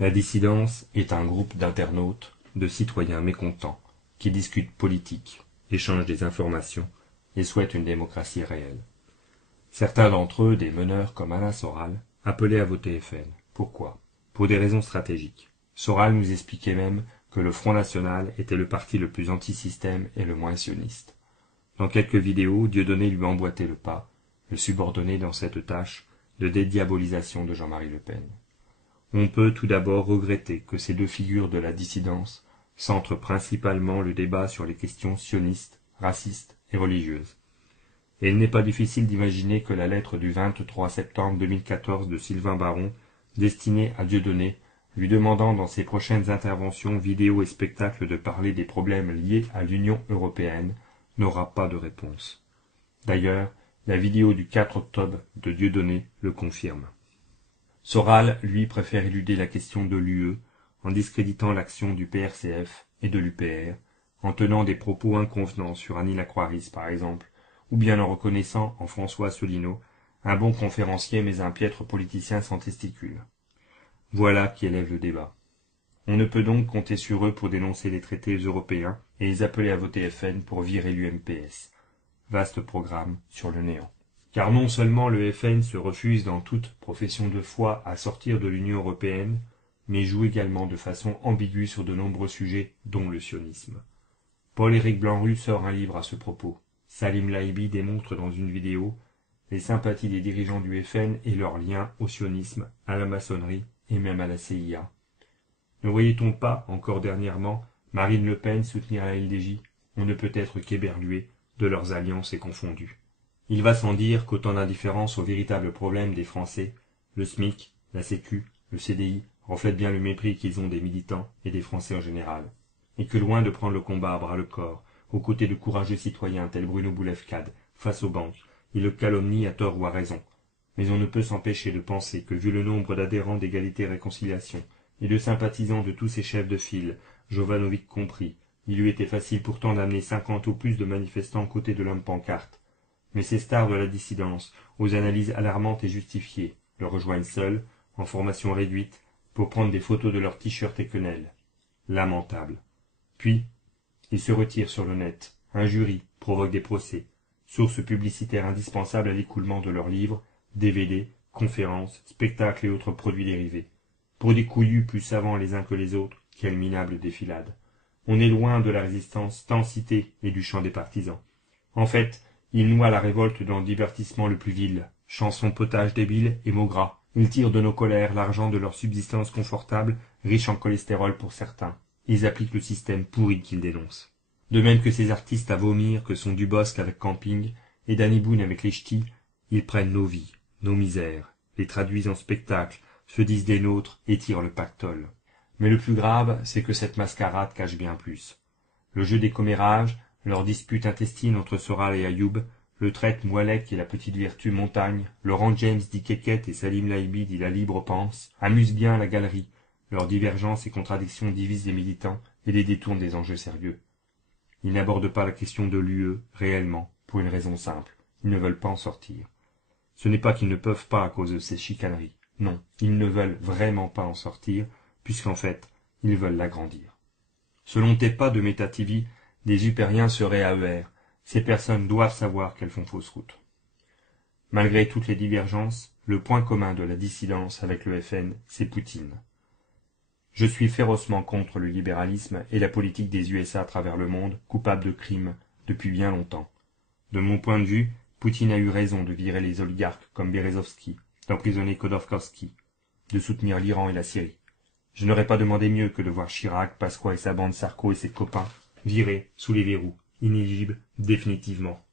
La dissidence est un groupe d'internautes, de citoyens mécontents, qui discutent politique, échangent des informations et souhaitent une démocratie réelle. Certains d'entre eux, des meneurs comme Alain Soral, appelaient à voter FN. Pourquoi? Pour des raisons stratégiques. Soral nous expliquait même que le Front National était le parti le plus anti-système et le moins sioniste. Dans quelques vidéos, Dieudonné lui emboîtait le pas, le subordonnait dans cette tâche de dédiabolisation de Jean-Marie Le Pen. On peut tout d'abord regretter que ces deux figures de la dissidence centrent principalement le débat sur les questions sionistes, racistes et religieuses. Et il n'est pas difficile d'imaginer que la lettre du 23 septembre 2014 de Sylvain Baron, destinée à Dieudonné, lui demandant dans ses prochaines interventions vidéo et spectacles de parler des problèmes liés à l'Union européenne, n'aura pas de réponse. D'ailleurs, la vidéo du 4 octobre de Dieudonné le confirme. Soral, lui, préfère éluder la question de l'UE en discréditant l'action du PRCF et de l'UPR, en tenant des propos inconvenants sur Annie Lacroix-Ris par exemple, ou bien en reconnaissant en François Asselineau un bon conférencier mais un piètre politicien sans testicules. Voilà qui élève le débat. On ne peut donc compter sur eux pour dénoncer les traités européens et les appeler à voter FN pour virer l'UMPS. Vaste programme sur le néant. Car non seulement le FN se refuse dans toute profession de foi à sortir de l'Union européenne, mais joue également de façon ambiguë sur de nombreux sujets, dont le sionisme. Paul-Éric Blanru sort un livre à ce propos. Salim Laibi démontre dans une vidéo les sympathies des dirigeants du FN et leurs liens au sionisme, à la maçonnerie et même à la CIA. Ne voyait-on pas, encore dernièrement, Marine Le Pen soutenir la LDJ? On ne peut être qu'éberlué de leurs alliances et confondues. Il va sans dire qu'autant d'indifférence aux véritables problèmes des Français, le SMIC, la Sécu, le CDI, reflètent bien le mépris qu'ils ont des militants et des Français en général, et que loin de prendre le combat à bras-le-corps, aux côtés de courageux citoyens tels Bruno Boulefcade, face aux banques, ils le calomnient à tort ou à raison. Mais on ne peut s'empêcher de penser que, vu le nombre d'adhérents d'Égalité et Réconciliation, et de sympathisants de tous ces chefs de file, Jovanovic compris, il lui était facile pourtant d'amener 50 ou plus de manifestants aux côtés de l'homme pancarte. Mais ces stars de la dissidence, aux analyses alarmantes et justifiées, le rejoignent seuls, en formation réduite, pour prendre des photos de leurs t-shirts et quenelles. Lamentable. Puis, ils se retirent sur le net, injurient, provoquent des procès, source publicitaire indispensable à l'écoulement de leurs livres, DVD, conférences, spectacles et autres produits dérivés. Pour des couillus plus savants les uns que les autres, quelle minable défilade. On est loin de la résistance tant citée et du chant des partisans. En fait, ils noient la révolte dans le divertissement le plus vil, chansons potages débiles et mots gras. Ils tirent de nos colères l'argent de leur subsistance confortable, riche en cholestérol pour certains. Ils appliquent le système pourri qu'ils dénoncent. De même que ces artistes à vomir que sont Dubosc avec Camping et Danny Boone avec les ch'tis, ils prennent nos vies, nos misères, les traduisent en spectacle, se disent des nôtres et tirent le pactole. Mais le plus grave, c'est que cette mascarade cache bien plus. Le jeu des commérages, leur dispute intestine entre Soral et Ayoub, le traite Moualek et la petite vertu Montagne, Laurent James dit Kékette et Salim Laibi dit la libre pense, amusent bien la galerie. Leurs divergences et contradictions divisent les militants et les détournent des enjeux sérieux. Ils n'abordent pas la question de l'UE, réellement, pour une raison simple. Ils ne veulent pas en sortir. Ce n'est pas qu'ils ne peuvent pas à cause de ces chicaneries. Non, ils ne veulent vraiment pas en sortir, puisqu'en fait, ils veulent l'agrandir. Selon Tepa de MetaTV, des Upériens seraient AER. Ces personnes doivent savoir qu'elles font fausse route. Malgré toutes les divergences, le point commun de la dissidence avec le FN, c'est Poutine. Je suis férocement contre le libéralisme et la politique des USA à travers le monde, coupable de crimes, depuis bien longtemps. De mon point de vue, Poutine a eu raison de virer les oligarques comme Berezovski, d'emprisonner Khodorkovsky, de soutenir l'Iran et la Syrie. Je n'aurais pas demandé mieux que de voir Chirac, Pasqua et sa bande Sarko et ses copains virés sous les verrous, inéligibles définitivement.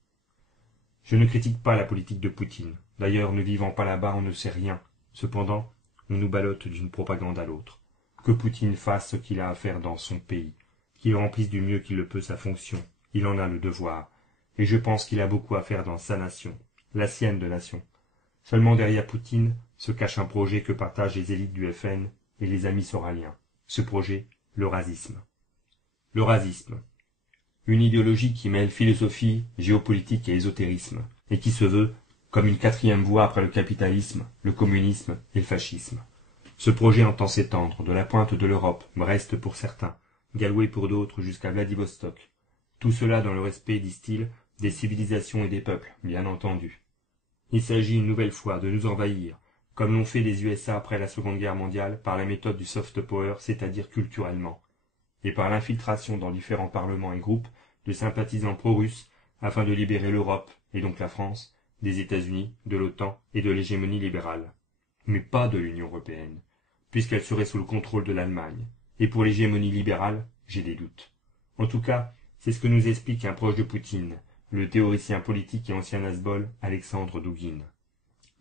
Je ne critique pas la politique de Poutine. D'ailleurs, ne vivant pas là-bas, on ne sait rien. Cependant, on nous ballotte d'une propagande à l'autre. Que Poutine fasse ce qu'il a à faire dans son pays, qu'il remplisse du mieux qu'il le peut sa fonction. Il en a le devoir. Et je pense qu'il a beaucoup à faire dans sa nation, la sienne de nation. Seulement derrière Poutine se cache un projet que partagent les élites du FN et les amis soraliens. Ce projet, l'eurasisme. L'eurasisme. Une idéologie qui mêle philosophie, géopolitique et ésotérisme, et qui se veut comme une quatrième voie après le capitalisme, le communisme et le fascisme. Ce projet entend s'étendre de la pointe de l'Europe, Brest pour certains, Galway pour d'autres, jusqu'à Vladivostok. Tout cela dans le respect, disent-ils, des civilisations et des peuples, bien entendu. Il s'agit une nouvelle fois de nous envahir, comme l'ont fait les USA après la Seconde Guerre mondiale, par la méthode du soft power, c'est-à-dire culturellement, et par l'infiltration dans différents parlements et groupes de sympathisants pro-russes afin de libérer l'Europe, et donc la France, des États-Unis, de l'OTAN et de l'hégémonie libérale. Mais pas de l'Union européenne, puisqu'elle serait sous le contrôle de l'Allemagne. Et pour l'hégémonie libérale, j'ai des doutes. En tout cas, c'est ce que nous explique un proche de Poutine, le théoricien politique et ancien Nazbol, Alexandre Douguine.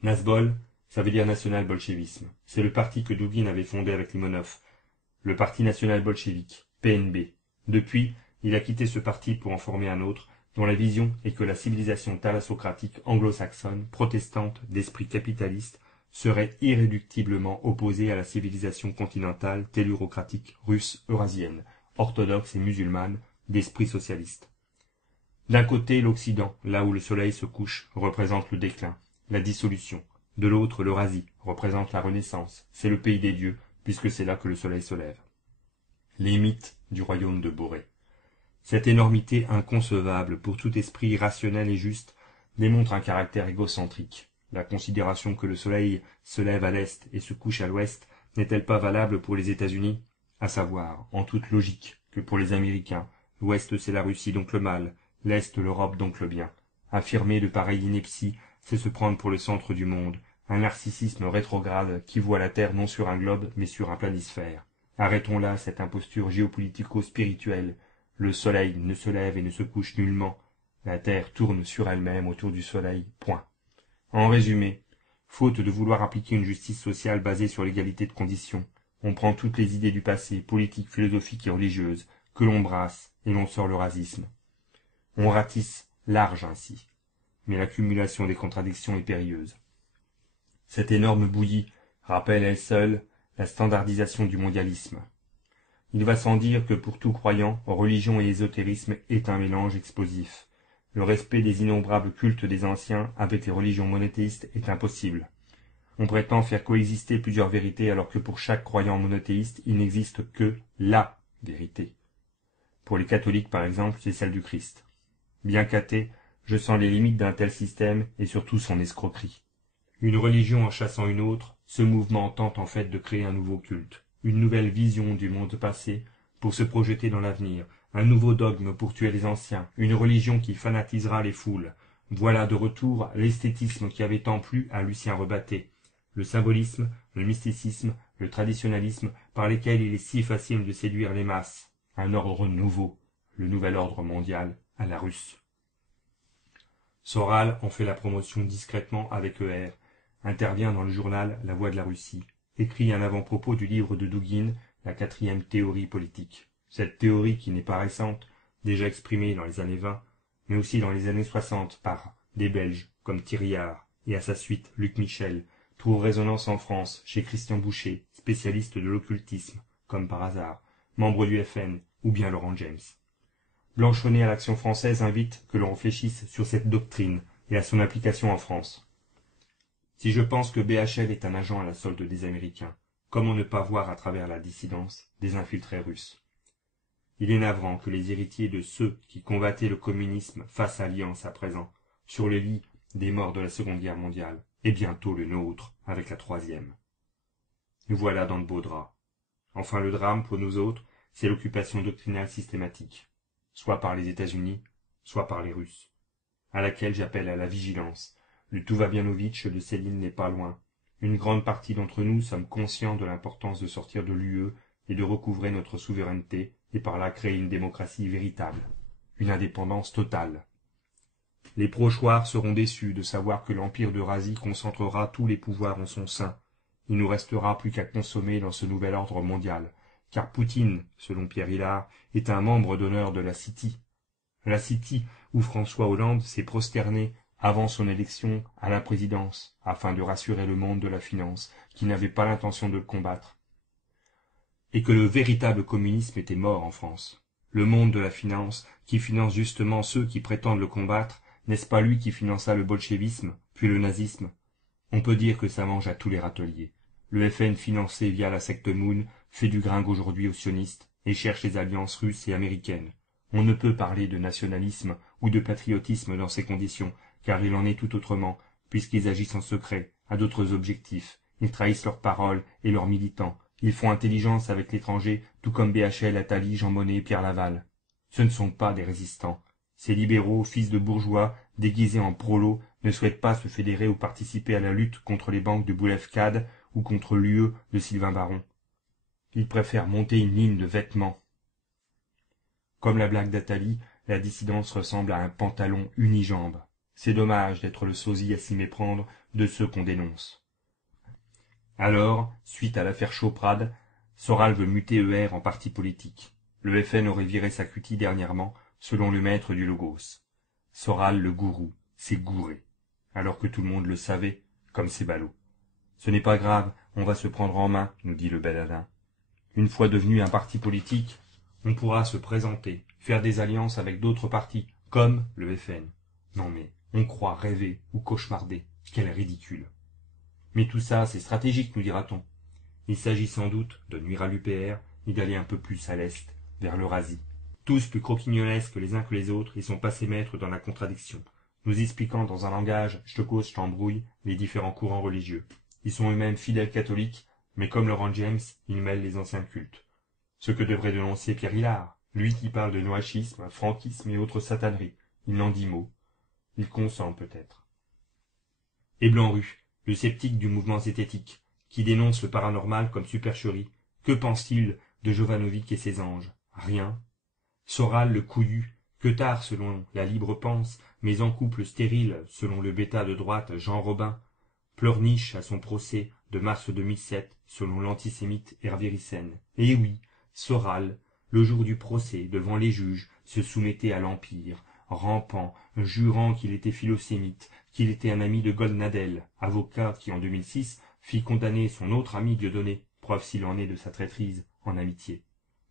Nazbol, ça veut dire national-bolchevisme. C'est le parti que Douguine avait fondé avec Limonov, le Parti national-bolchevique, PNB. Depuis, il a quitté ce parti pour en former un autre, dont la vision est que la civilisation thalassocratique anglo-saxonne, protestante, d'esprit capitaliste, serait irréductiblement opposée à la civilisation continentale tellurocratique russe eurasienne, orthodoxe et musulmane, d'esprit socialiste. D'un côté, l'Occident, là où le soleil se couche, représente le déclin, la dissolution. De l'autre, l'Eurasie, représente la renaissance. C'est le pays des dieux, puisque c'est là que le soleil se lève. Les mythes du royaume de Boré. Cette énormité inconcevable pour tout esprit rationnel et juste démontre un caractère égocentrique. La considération que le soleil se lève à l'est et se couche à l'ouest n'est-elle pas valable pour les États-Unis? À savoir, en toute logique, que pour les Américains, l'ouest c'est la Russie donc le mal, l'est l'Europe donc le bien. Affirmer de pareilles inepties, c'est se prendre pour le centre du monde, un narcissisme rétrograde qui voit la Terre non sur un globe mais sur un planisphère. Arrêtons là cette imposture géopolitico-spirituelle. Le soleil ne se lève et ne se couche nullement. La Terre tourne sur elle-même autour du soleil. Point. En résumé, faute de vouloir appliquer une justice sociale basée sur l'égalité de conditions, on prend toutes les idées du passé, politiques, philosophiques et religieuses, que l'on brasse, et l'on sort le racisme. On ratisse large ainsi. Mais l'accumulation des contradictions est périlleuse. Cette énorme bouillie rappelle elle seule la standardisation du mondialisme. Il va sans dire que pour tout croyant, religion et ésotérisme est un mélange explosif. Le respect des innombrables cultes des anciens avec les religions monothéistes est impossible. On prétend faire coexister plusieurs vérités alors que pour chaque croyant monothéiste, il n'existe que LA vérité. Pour les catholiques, par exemple, c'est celle du Christ. Bien qu'athée, je sens les limites d'un tel système et surtout son escroquerie. Une religion en chassant une autre, ce mouvement tente en fait de créer un nouveau culte, une nouvelle vision du monde passé pour se projeter dans l'avenir, un nouveau dogme pour tuer les anciens, une religion qui fanatisera les foules. Voilà de retour l'esthétisme qui avait tant plu à Lucien Rebatté, le symbolisme, le mysticisme, le traditionnalisme par lesquels il est si facile de séduire les masses, un ordre nouveau, le nouvel ordre mondial à la russe. Soral en fait la promotion discrètement avec ER, intervient dans le journal La Voix de la Russie, écrit un avant-propos du livre de Douguine, la 4e théorie politique. Cette théorie qui n'est pas récente, déjà exprimée dans les années 20, mais aussi dans les années 60 par des Belges comme Thiriard et à sa suite Luc Michel, trouve résonance en France chez Christian Boucher, spécialiste de l'occultisme, comme par hasard, membre du FN, ou bien Laurent James. Blanchonnet à l'Action française invite que l'on réfléchisse sur cette doctrine et à son application en France. Si je pense que BHL est un agent à la solde des Américains, comment ne pas voir à travers la dissidence des infiltrés russes? Il est navrant que les héritiers de ceux qui combattaient le communisme fassent alliance à présent, sur le lit des morts de la Seconde Guerre mondiale, et bientôt le nôtre avec la 3e. Nous voilà dans de beaux draps. Enfin le drame pour nous autres, c'est l'occupation doctrinale systématique, soit par les États-Unis, soit par les Russes, à laquelle j'appelle à la vigilance. Le Touvabianovitch de Céline n'est pas loin. Une grande partie d'entre nous sommes conscients de l'importance de sortir de l'UE et de recouvrer notre souveraineté et par là créer une démocratie véritable, une indépendance totale. Les prochoirs seront déçus de savoir que l'empire d'Eurasie concentrera tous les pouvoirs en son sein. Il nous restera plus qu'à consommer dans ce nouvel ordre mondial, car Poutine, selon Pierre Hillard, est un membre d'honneur de la City. La City où François Hollande s'est prosterné avant son élection à la présidence, afin de rassurer le monde de la finance, qui n'avait pas l'intention de le combattre, et que le véritable communisme était mort en France. Le monde de la finance, qui finance justement ceux qui prétendent le combattre, n'est-ce pas lui qui finança le bolchevisme, puis le nazisme? On peut dire que ça mange à tous les râteliers. Le FN financé via la secte Moon fait du gringue aujourd'hui aux sionistes et cherche les alliances russes et américaines. On ne peut parler de nationalisme ou de patriotisme dans ces conditions, car il en est tout autrement, puisqu'ils agissent en secret, à d'autres objectifs. Ils trahissent leurs paroles et leurs militants. Ils font intelligence avec l'étranger, tout comme BHL, Attali, Jean Monnet, Pierre Laval. Ce ne sont pas des résistants. Ces libéraux, fils de bourgeois, déguisés en prolos, ne souhaitent pas se fédérer ou participer à la lutte contre les banques de Boulevcade ou contre l'UE de Sylvain Baron. Ils préfèrent monter une ligne de vêtements. Comme la blague d'Attali, la dissidence ressemble à un pantalon unijambe. C'est dommage d'être le sosie à s'y méprendre de ceux qu'on dénonce. Alors, suite à l'affaire Chauprade, Soral veut muter ER en parti politique. Le FN aurait viré sa cutie dernièrement, selon le maître du Logos. Soral, le gourou, s'est gouré, alors que tout le monde le savait, comme ses ballots. Ce n'est pas grave, on va se prendre en main, nous dit le bel Alain. Une fois devenu un parti politique, on pourra se présenter, faire des alliances avec d'autres partis, comme le FN. Non mais, on croit rêver ou cauchemarder, quel ridicule. Mais tout ça, c'est stratégique, nous dira-t-on. Il s'agit sans doute de nuire à l'UPR et d'aller un peu plus à l'est, vers l'Eurasie. Tous plus croquignolesques les uns que les autres, ils sont passés maîtres dans la contradiction, nous expliquant dans un langage « je te cause, je t'embrouille » les différents courants religieux. Ils sont eux-mêmes fidèles catholiques, mais comme Laurent James, ils mêlent les anciens cultes. Ce que devrait dénoncer Pierre Hillard, lui qui parle de noachisme, franquisme et autres sataneries. Il n'en dit mot. Il consent peut-être. Et Blanc-Rue, le sceptique du mouvement zététique, qui dénonce le paranormal comme supercherie, que pense-t-il de Jovanovic et ses anges? Rien. Soral, le couillu, que tard selon la libre pense, mais en couple stérile selon le bêta de droite Jean Robin, pleurniche à son procès de mars 2007 selon l'antisémite Hervé Ryssen. Et oui, Soral, le jour du procès devant les juges, se soumettait à l'Empire, rampant, jurant qu'il était philosémite, qu'il était un ami de Goldnadel, avocat qui en 2006 fit condamner son autre ami Dieudonné, preuve s'il en est de sa traîtrise, en amitié.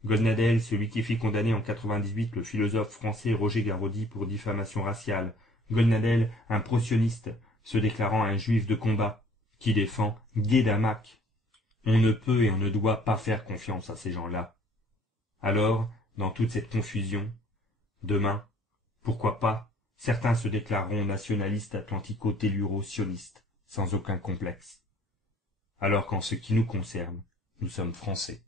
Goldnadel, celui qui fit condamner en 98 le philosophe français Roger Garaudy pour diffamation raciale. Goldnadel, un pro-sioniste, se déclarant un juif de combat, qui défend Guédamac. On ne peut et on ne doit pas faire confiance à ces gens-là. Alors, dans toute cette confusion, demain, pourquoi pas, certains se déclareront nationalistes atlantico-telluro-sionistes, sans aucun complexe. Alors qu'en ce qui nous concerne, nous sommes français.